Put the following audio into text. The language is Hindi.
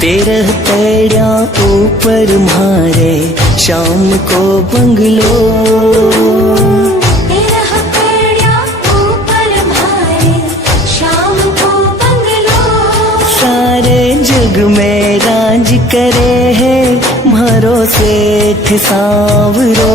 तेरह पैड़िया ऊपर मारे शाम को बंगलो, 13 पैड़िया ऊपर मारे शाम को बंगलो। सारे जग में राज करे है म्हारो सेठ सांवरो।